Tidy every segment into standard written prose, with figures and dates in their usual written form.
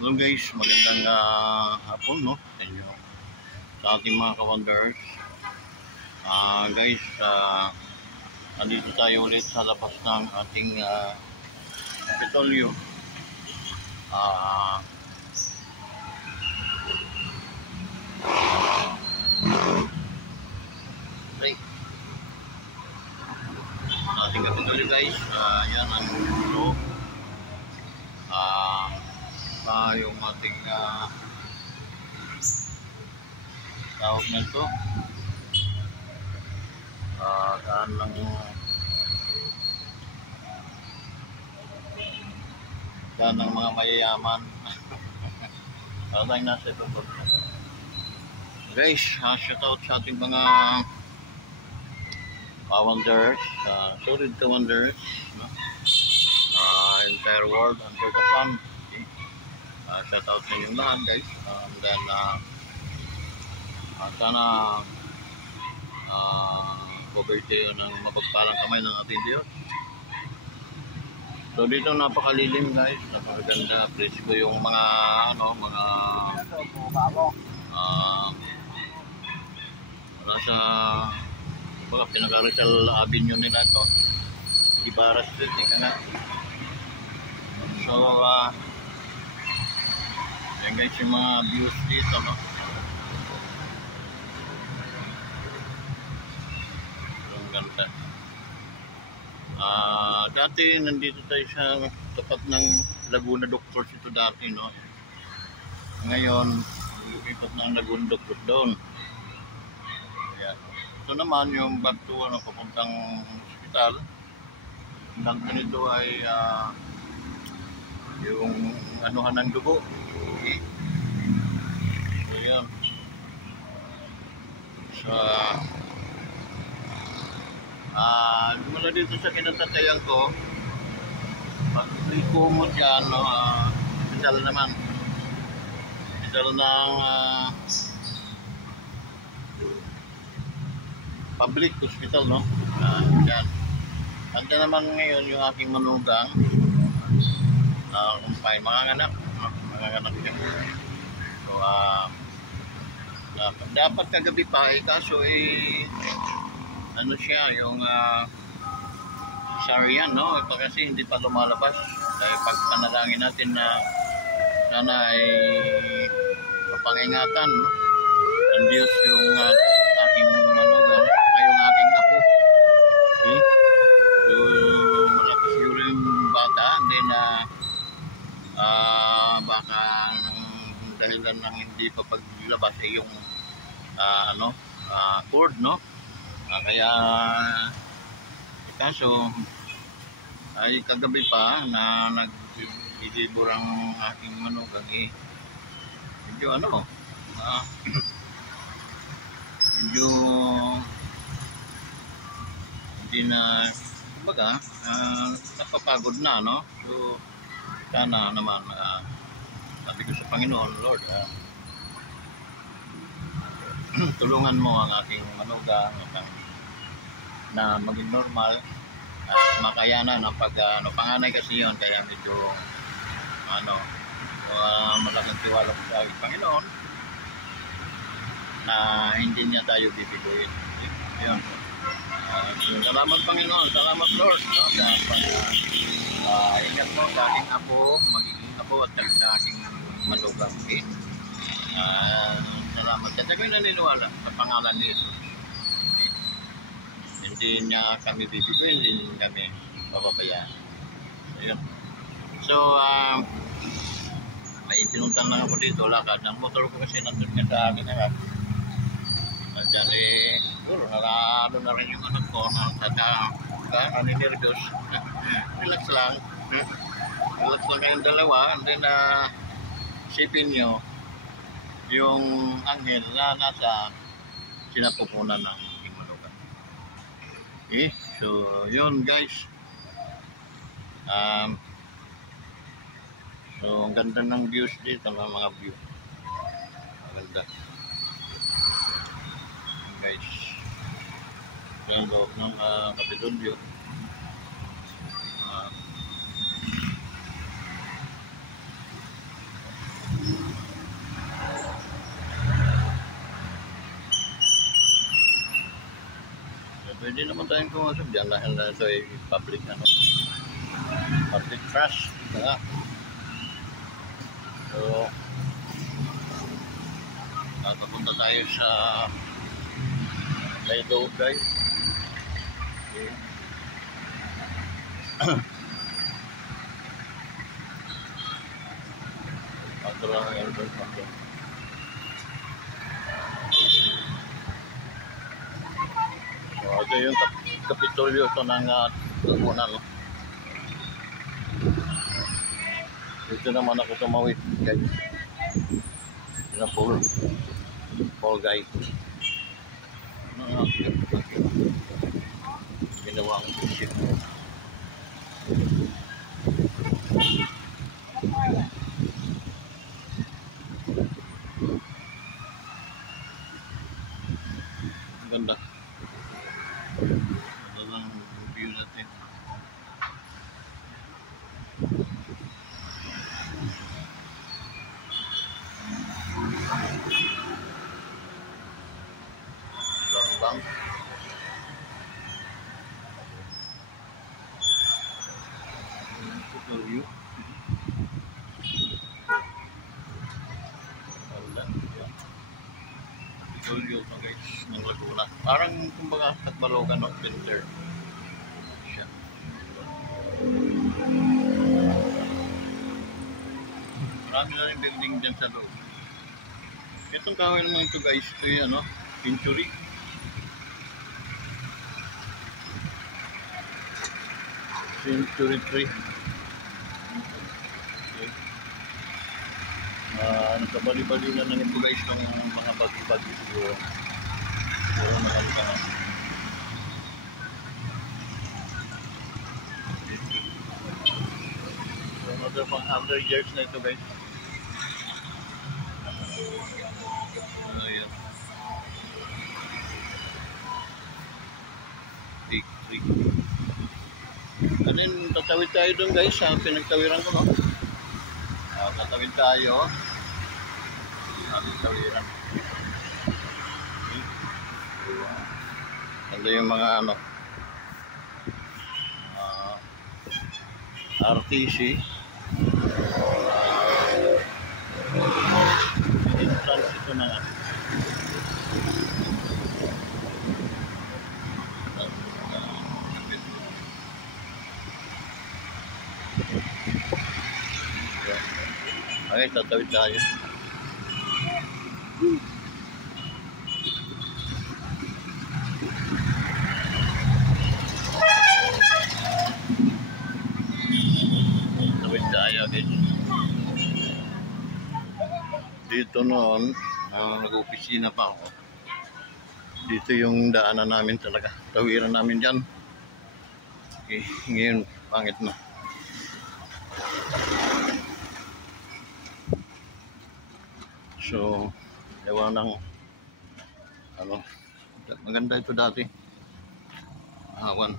Hello guys, magandang hapon no sa inyo, sa ating mga ka-wonders. Guys, nandito tayo ulit sa labas ng ating Kapitolyo. Okay. Ating Kapitolyo guys, yan ang loob. Yung ating tawag na ito, daan ng mga mayayaman. Parang nasa ito guys, shout out sa ating mga wonders, solid wonders, no? Entire world under the sun. Okay. Shout out sa inyong lahat guys, and then sana cover tayo ng mapagpalang kamay ng ating Diyos. So dito napakalilim guys, napakaganda. Please ko yung mga nasa pinaka-Rizal Avenue nila to, Ibarra Street, na. So yan guys yung mga views dito, no? Ang ganda. Dati nandito tayo sa tapat ng Laguna Doctors ito dati, no? Ngayon lumipat ng Laguna Doctors doon. Ayan. Ito naman yung back to papuntang hospital. Ang nito ay yung anuhan ng dugo. Okay. So yan. So mula dito sa kinatatayan ko, pag-liko mo dyan, no, hospital naman. Hospital ng public hospital, no? Dyan. Anda naman ngayon yung aking manugang, kumpay, mga anak dyan. So, dapat kagabi pa, kaso ano siya, yung Sarian, no? Kasi hindi pa lumalabas. Dahil pagpanalangin natin na sana ay mapangingatan, no? Ang Diyos yung aking manugang, ay yung aking apo. Okay? So, malakas siguro yung bata, then baka dahilan ng hindi pa paglabas yung cord, no? Kaya kaso ay kagabi pa na nag-deliver ang aking manugang, medyo medyo hindi na, kumbaga, napapagod na, no? So sana naman sabi ko sa Panginoon, Lord, tulungan mo ang aking manugang na maging normal at makayanan ng panganay kasi yun, kaya medyo malaking tiwala ko sa Panginoon na hindi niya tayo bibiluin. Yun. Salamat Panginoon, salamat Lord, no? Ingat mo sa aking apo, magiging apo at sa aking manugang. Okay? Salamat. Kasi ako'y naniniwala sa pangalan ni Jesus. Hindi niya kami bibigyan, hindi kami papabayaan. Ayun. So, may pinuntan lang ako dito, lakad. Ang motor ko kasi nandun ka sa akin. Diyan siguro, nakano na rin yung anak ko na naninirdos. Relax lang. Relax lang kayong dalawa. And then, isipin nyo yung anghel na nasa sinapupunan ng aking manugang. Okay, so yun guys. So ang ganda ng views dito, mga view. Maganda. Guys. Yan loob ng Kapitolyo. Pwede naman tayong pumasok dyan dahil ito ay public, ano, public trust. Diba? So, papunta tayo sa Lido, guys. Okay. Ito lang ang airport natin. So, ito yung Kapitolyo ito ng Laguna, no? Dito naman ako tumawid, guys. Na Paul guy. Ginawa ang shit. Ganda. Ito lang view natin. Bang. Ito view. Ito guys ng Laguna. Parang kumbaga Tagmalogan of Winter. Siya. Marami na rin building dyan sa loob. Itong kahoy naman ito guys, ito yung ano, Century. Century 3. Okay. Nakabali-bali na lang ito guys ng mga bagi-bagi siguro. Siguro marami ka na. So, another pang 100 years na ito guys. Ayan. Big 3. And then, tatawid tayo doon guys sa pinagtawiran ko, no? Tatawid tayo. Tawiran. Ito yung mga ano, RTC. Entrance ito na nga. Okay, tatawid tayo. Tawid tayo guys. Dito noon, nag-opisina pa ako. Dito yung daanan namin talaga. Tawiran namin dyan. Okay, ngayon, pangit na. So, ewan ng ano, maganda ito dati. Awan.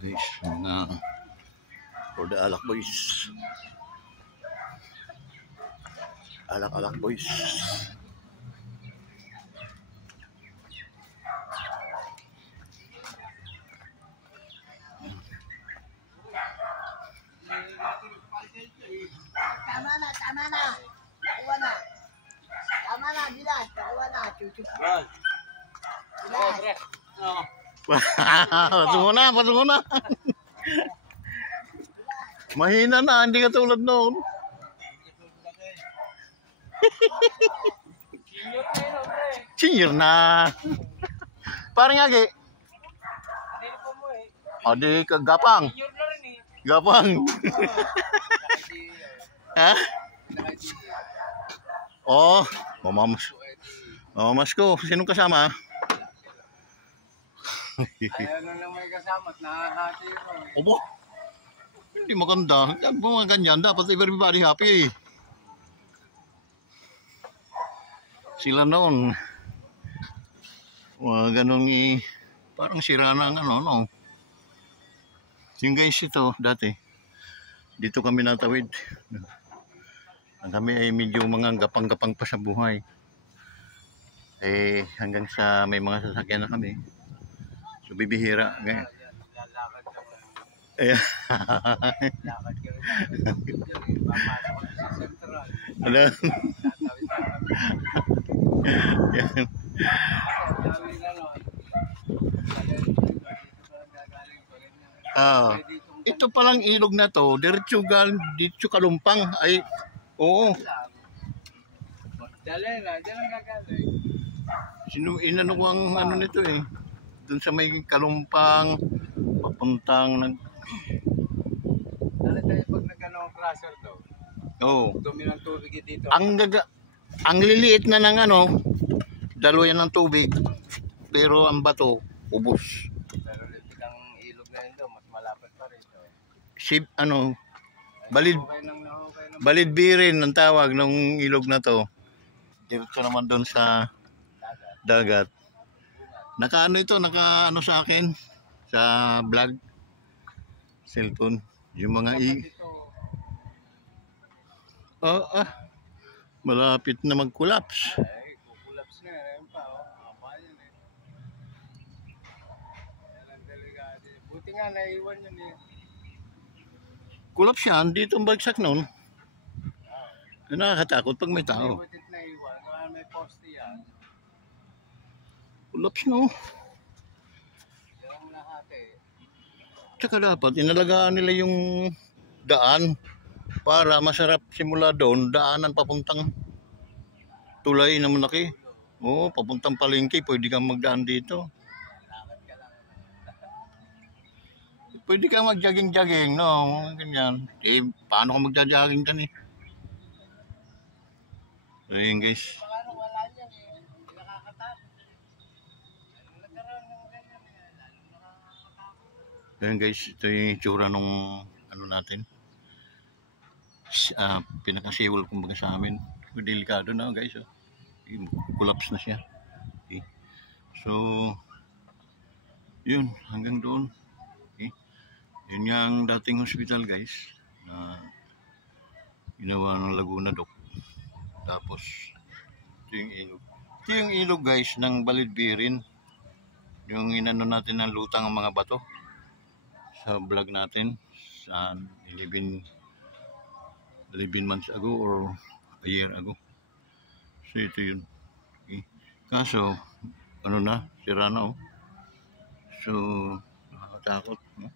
Guys, mga for the alak boys. Alak boys. Tama na. Nakuha na. Tama na, bilas. Nakuha na. Chuchup. Bilas. Patungo na. Mahina na, hindi ka tulad noon. Senior na. Parang agi. O di kagapang. Gapang. Ha? Oh, mamamas ko. Sinong kasama? Ayaw na lang may kasama at nakakati ko. Obo. Hindi maganda. Mga ganyan, dapat everybody happy. Sila noon, ganun parang sira na ang ano, no? Yung guys ito, dati, dito kami natawid. Kami ay medyo mga gapang-gapang pa sa buhay. Hanggang sa may mga sasakyan na kami. So, bibihira. Ano? Yan. Ito palang ilog na to, diretso Kalumpang ay oo. Inano ko ang ano nito doon sa may Kalumpang papuntang Dali tayo pag nag-ano crusher to. Oo. Dumi ng tubig dito. Ang liliit na ng ano, dalo yan ng tubig. Pero ang bato, ubos. Pero liit ang ilog na yun daw, mas malapit pa rin. Balidbirin ang tawag ng ilog na to. Diretso naman doon sa dagat. Naka sa akin sa vlog cellphone yung mga malapit na mag-collapse. Kukulaps na yan pa. Kapayan Buti nga naiwan yun Collapse yan, dito ang bagsak noon. Nakakatakot pag may tao. Butit naiwan, kaya may poste yan. Collapse no. Yan lahat Tsaka dapat inalagaan nila yung daan para masarap simula doon, daanan papuntang tulay na malaki. Oo, papuntang palengke, pwede kang magdaan dito. Pwede kang mag-jogging-jogging, no? Ganyan. Paano ka magja-jogging ka Ayun guys. Ayun guys, ito yung itsura nung ano natin. Pinakasiwal kumbaga sa amin. Delikado na guys. Collapse na siya. Okay. So, yun, hanggang doon. Okay. Yun yung dating hospital guys. Na ginawa ng Laguna Doc. Tapos, ito yung ilog. Ito yung ilog guys ng Balidbirin. Yung inano natin ng lutang ang mga bato. Sa vlog natin. Sa 11 months ago or a year ago. So ito yun. Okay. Kaso, ano na, sira na So, nakakatakot. No?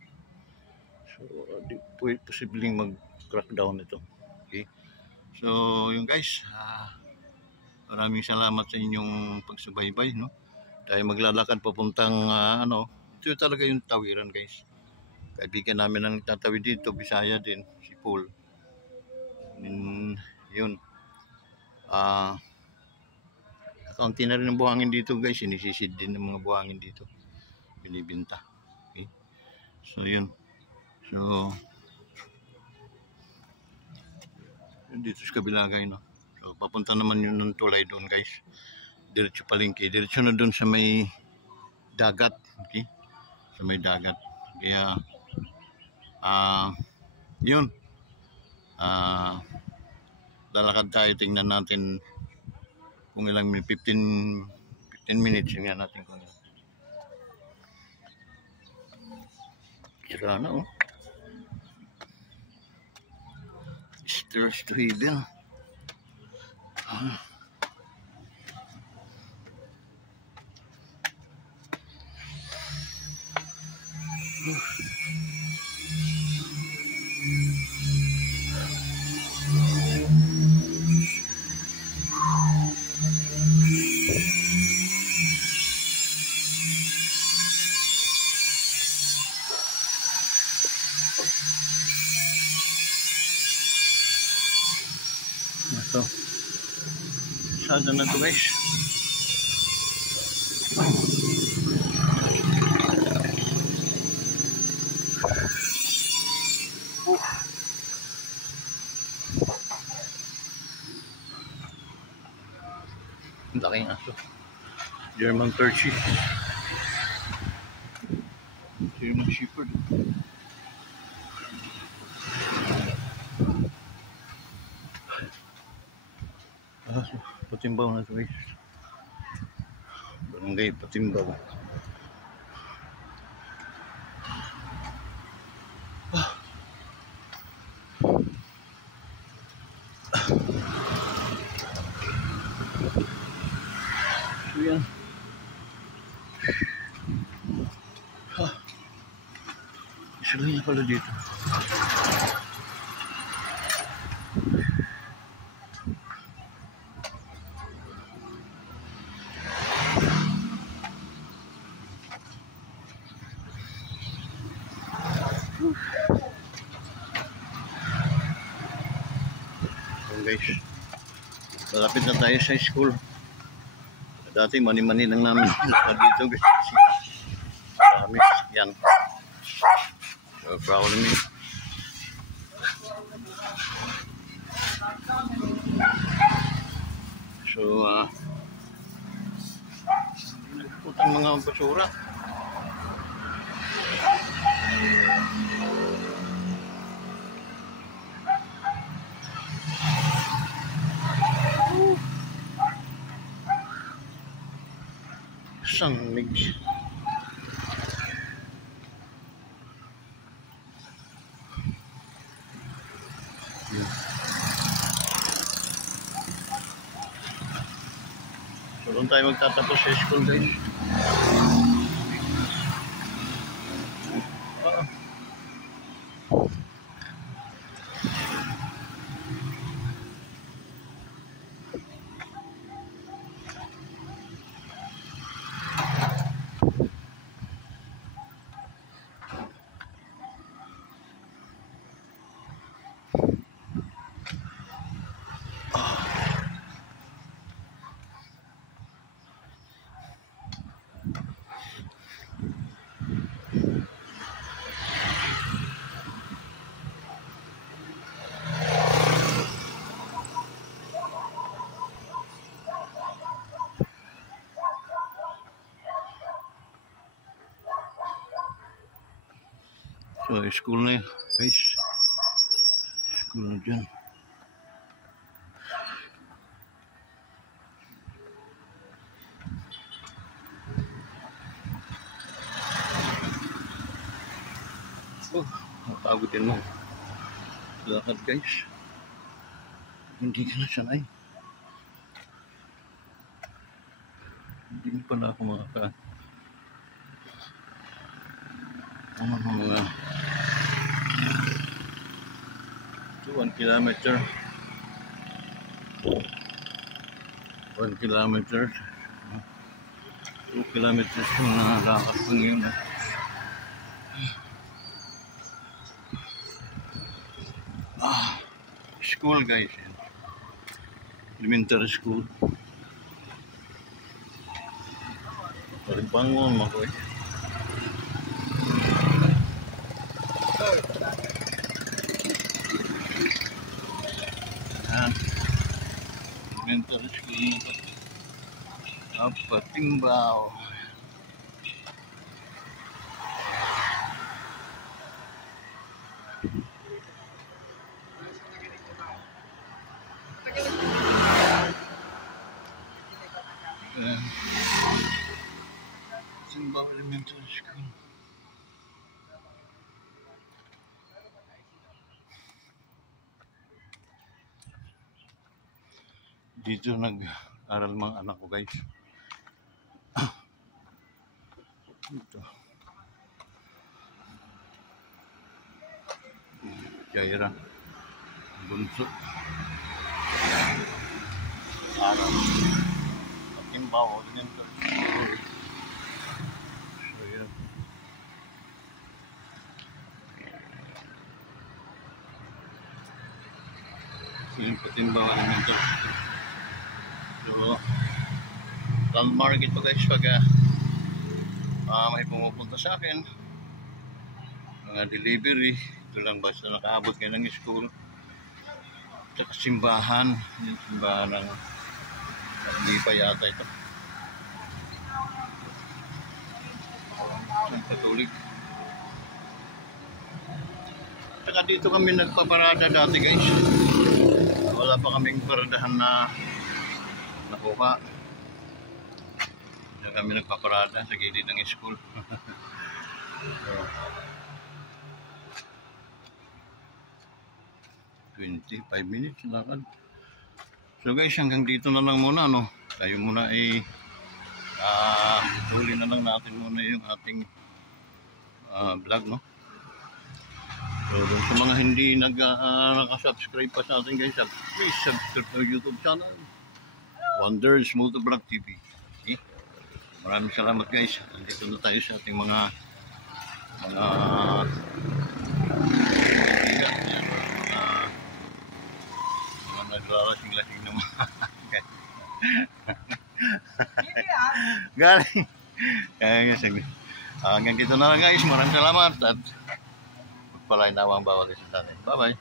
So, di pwede posibleng mag-crackdown ito. Okay. So, yun guys. Maraming salamat sa inyong pagsubaybay. No? Tayo maglalakad papuntang ito talaga yung tawiran guys. Kaibigan namin ang nagtatawid dito, Bisaya din, si Paul. Yun. Kaunti na rin ng buhangin dito guys, sinisisid din ng mga buhangin dito. Binibinta. Okay. So yun. So dito sa kabila guys, no. So papunta naman yun ng tulay doon guys. Diretso palengke, diretso na doon sa may dagat, okay? Sa may dagat. Kaya yun. Lalakad tayo, tingnan natin kung ilang 15 minutes tingnan natin kung sira na Stairs to Heaven. Ito. Sada na ito guys. German Perche. German Shepherd. Patimbaw na ito guys. Barangay Patimbaw. So yan. Isa lang pala dito. So guys, malapit na tayo sa school. Dati mani-mani lang namin dito guys. Marami yan. So proud of me. So putang mga basura. Sanglig. So doon tayo magtatapos sa school guys. So school na yun guys. School na dyan. Oh, napagod din mo. Lakad guys. Hindi ka na sanay. Hindi pala ako mga 1 kilometer. 1 kilometer. 2 kilometers yung nakalakad ko ngayon. School guys. Elementary school. Pagbangon ako eh. Elementary school Patimbaw. Patimbaw Elementary School. Dito nag-aral mga anak ko guys. Ito. Jaira. Bunso. Aral. Patimbaw. So yan. Yung Patimbaw Elementary School. So, landmark ito guys pag may pumupunta sa akin mga delivery. Ito lang basta nakaabot kayo ng school tsaka simbahan ng hindi pa yata ito Katolik. Saka dito kami nagpaparada dati guys. Wala pa kaming paradahan na nakuha. Diyan kami nagpaparada sa gilid ng school. So, 25 minutes lakad. So guys, hanggang dito na lang muna, no? Tayo muna ay huli na lang natin muna yung ating vlog, no? So dun sa mga hindi nakasubscribe pa sa atin guys, please subscribe to YouTube channel Wonders Motovlog TV. Okay? Maraming salamat guys. Nandito na tayo sa ating mga naglalasing-lasing naman. Galing. Hanggang dito na lang guys. Maraming salamat at magpalain na ang bawat isa sa atin. Bye bye.